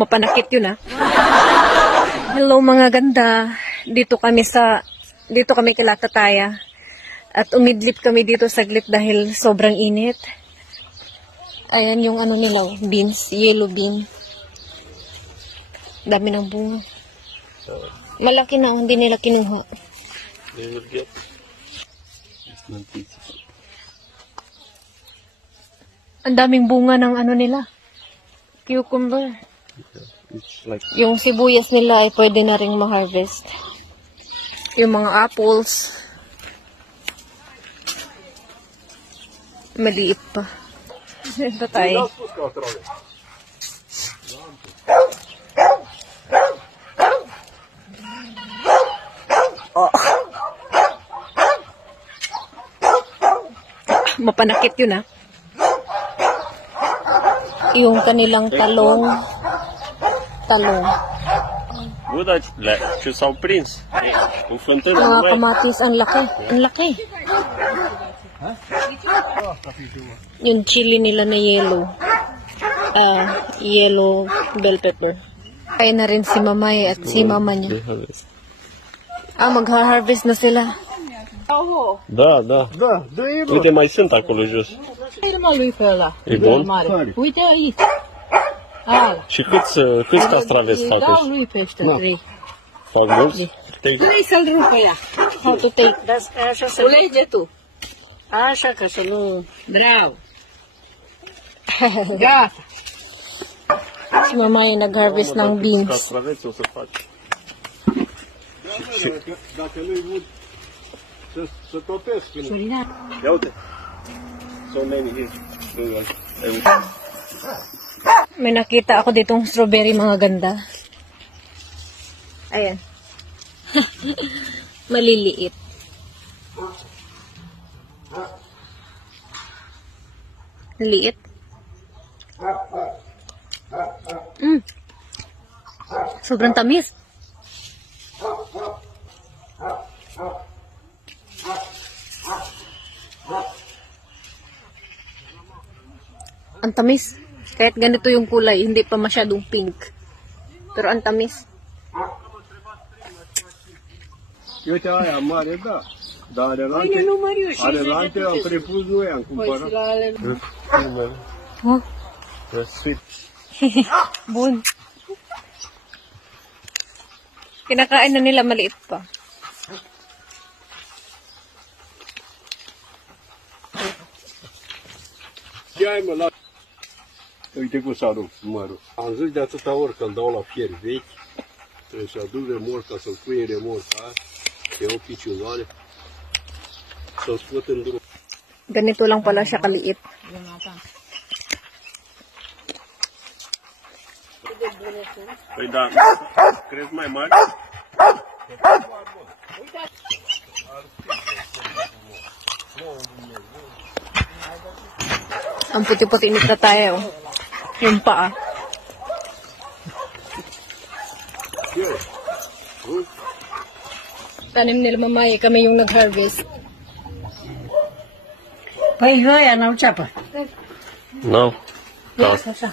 Mapanakit yun, ah. Hello mga ganda. Dito kami kila Tataya. At umidlip kami dito saglit dahil sobrang init. Ayan yung ano nila, beans, yellow bean. Dami ng bunga. Malaki na, hindi nila kinuha. Ang daming bunga ng ano nila. Cucumber. Yung sibuyas nila ay pwede na rin ma-harvest. Yung mga apples. Maliit pa. Ito tayo. Oh. Mapanakit yun, ah. Yung kanilang talong. Ce s-au prins. În fântână. Mga kamatis, ang laki. Ang laki. Yung chili nila na yellow. Yellow bell pepper. Kaya na rin si Mamay at si mama niya. Magha-harvest na sila. Da, da. Uite, mai sunt acolo jos. E bun? Uite aici. Și câți castraveți fac ăștia? Fac mulți? Vrei să-l rupă ea. How to take. Așa să culege tu. Așa ca să nu... Bravo. Gata. Si Mama ay nag-harvest ng beans. Castraveți o să faci. Dacă nu-i văd să topesc. Ia uite. So many here. May nakita ako ditong strawberry, mga ganda. Ayan. Maliliit. Liit. Sobrang tamis. Ang tamis. Kahit ganito yung kulay, hindi pa masyadong pink. Pero ang tamis. Uite aia mare, da. Dar adelante am prepus noi, am cumpărat. Oh, Sweet. bun. Kinakain na nila, maliit pa. Ce-ai mă la... Uite cum s-a rupt mărul. Am zis de atâta ori că îl dau la fier vechi, trebuie să aduc remorca, să-l pui în remorca aia, să iau picioare, să-l scot în drum. Ganito lang pala siya kaliit. Păi da, crezi mai mari? Ang puti-puti ni Tataya, oh. Yung paa. Tanim nila Mamay, kami yung nag-harvest. Păi ăia n-au ceapă. Nu. Ia așa.